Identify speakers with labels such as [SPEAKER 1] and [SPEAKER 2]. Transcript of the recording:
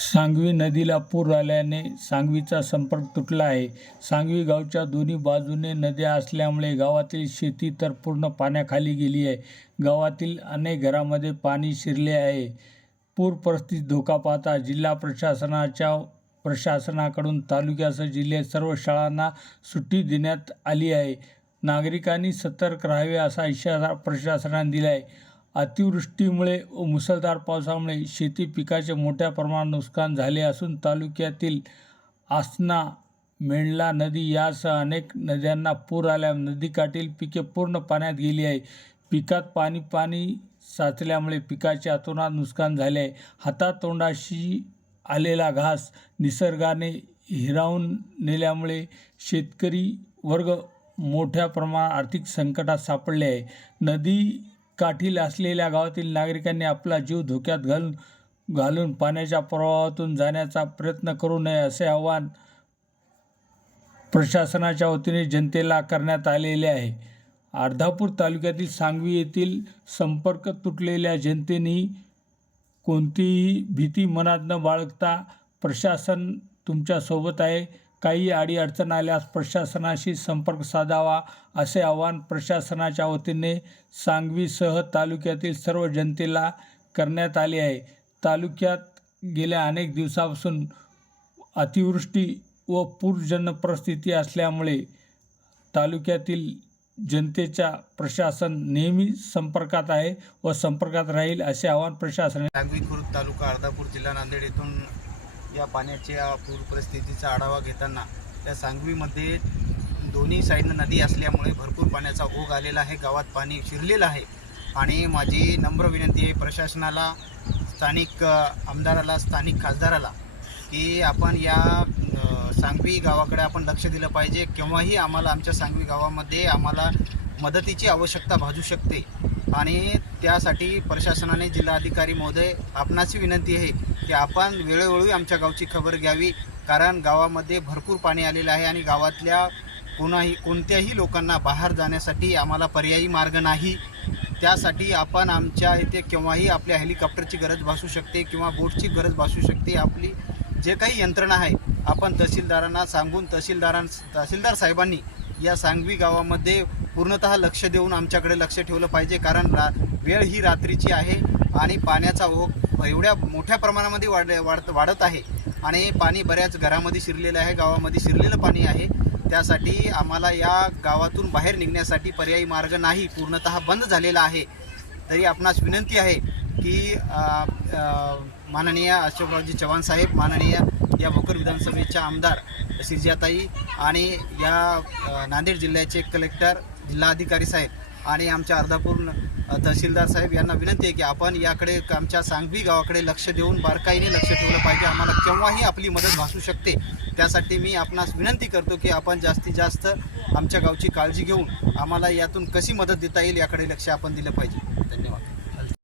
[SPEAKER 1] सांगवी नदीला पूर आल्याने सांगवीचा संपर्क तुटला आहे. सांगवी गावच्या दोन्ही बाजूने नद्या असल्यामुळे गावातील शेती तर पूर्ण पाण्याखाली गेली आहे. गावातील अनेक घरामध्ये पाणी शिरले आहे. पूर परिस्थिती धोका पाहता जिल्हा प्रशासनाच्या प्रशासनाकडून तालुक्यासह जिल्ह्यात सर्व शाळांना सुट्टी देण्यात आली आहे. नागरिकांनी सतर्क राहावे असा इशारा प्रशासनाने दिला आहे. अतिवृष्टीमुळे व मुसळधार पावसामुळे शेती पिकाचे मोठ्या प्रमाणात नुकसान झाले असून तालुक्यातील आसना मेंढला नदी यासह अनेक नद्यांना पूर आल्या नदीकाठील पिके पूर्ण पाण्यात गेली आहे पिकात पाणी पाणी साचल्यामुळे पिकाचे अतोनात नुकसान झाले आहे. हातातोंडाशी आलेला घास निसर्गाने हिरावून नेल्यामुळे शेतकरी वर्ग मोठ्या प्रमाणात आर्थिक संकटात सापडले आहे. नदी काठील असलेल्या गावातील नागरिकांनी आपला जीव धोक्यात घालून घालून पाण्याच्या प्रवाहातून जाण्याचा प्रयत्न करू नये असे आवाहन प्रशासनाच्या वतीने जनतेला करण्यात आलेले आहे. अर्धापूर तालुक्यातील सांगवी येथील संपर्क तुटलेल्या जनतेनी कोणतीही भीती मनात न बाळगता प्रशासन तुमच्यासोबत आहे. काही अडीअडचण आल्यास प्रशासनाशी संपर्क साधावा असे आवाहन प्रशासनाच्या वतीने सांगवीसह तालुक्यातील सर्व जनतेला करण्यात आले आहे. तालुक्यात गेल्या अनेक दिवसापासून अतिवृष्टी व पूरजन्य परिस्थिती असल्यामुळे तालुक्यातील जनतेच्या प्रशासन नेहमी संपर्कात आहे व संपर्कात राहील असे आवाहन प्रशासनाने
[SPEAKER 2] सांगवी खुर्द तालुका अर्धापूर जिल्हा नांदेड येथून या पाण्याच्या पूर परिस्थितीचा आढावा घेताना या सांगवीमध्ये दोन्ही साईडनं नदी असल्यामुळे भरपूर पाण्याचा ओघ आलेला आहे गावात पाणी शिरलेलं आहे. आणि माझी नम्र विनंती आहे प्रशासनाला स्थानिक आमदाराला स्थानिक खासदाराला की आपण या सांगवी गावाकडे आपण लक्ष दिलं पाहिजे. केव्हाही आम्हाला आमच्या सांगवी गावामध्ये आम्हाला मदतीची आवश्यकता भाजू शकते. आणि त्यासाठी प्रशासनाने जिल्हाधिकारी महोदय आपणाची विनंती आहे की आपण वेळोवेळी आमच्या गावची खबर घ्यावी कारण गावामध्ये भरपूर पाणी आलेलं आहे आणि गावातल्या कोणाही कोणत्याही लोकांना बाहेर जाण्यासाठी आम्हाला पर्यायी मार्ग नाही. त्यासाठी आपण आमच्या इथे केव्हाही आपल्या हेलिकॉप्टरची गरज भासू शकते किंवा बोटची गरज भासू शकते. आपली जे काही यंत्रणा आहे आपण तहसीलदारांना सांगून तहसीलदारां तहसीलदार साहेबांनी या सांगवी गावामध्ये पूर्णतः लक्ष देऊन आमच्याकडे लक्ष ठेवलं पाहिजे कारण रा वेळ ही रात्रीची आहे आणि पाण्याचा ओघ एवढ्या मोठ्या प्रमाणामध्ये वाढ वाढत वाढत आहे. आणि पाणी बऱ्याच घरामध्ये शिरलेलं आहे गावामध्ये शिरलेलं पाणी आहे. त्यासाठी आम्हाला या गावातून बाहेर निघण्यासाठी पर्यायी मार्ग नाही पूर्णतः बंद झालेला आहे. तरी आपणास विनंती आहे की माननीय अशोकरावजी चव्हाण साहेब माननीय या भोकर विधानसभेच्या आमदार सिरजाताई आणि या नांदेड जिल्ह्याचे कलेक्टर जिल्हाधिकारी साहेब आणि आमच्या अर्धापूर तहसीलदार साहेब यांना विनंती आहे की आपण याकडे आमच्या सांगवी गावाकडे लक्ष देऊन बारकाईने लक्ष ठेवलं पाहिजे. आम्हाला केव्हाही आपली मदत भासू शकते. त्यासाठी मी आपणास विनंती करतो की आपण जास्तीत जास्त आमच्या गावची काळजी घेऊन आम्हाला यातून कशी मदत देता येईल याकडे लक्ष आपण दिलं पाहिजे. धन्यवाद.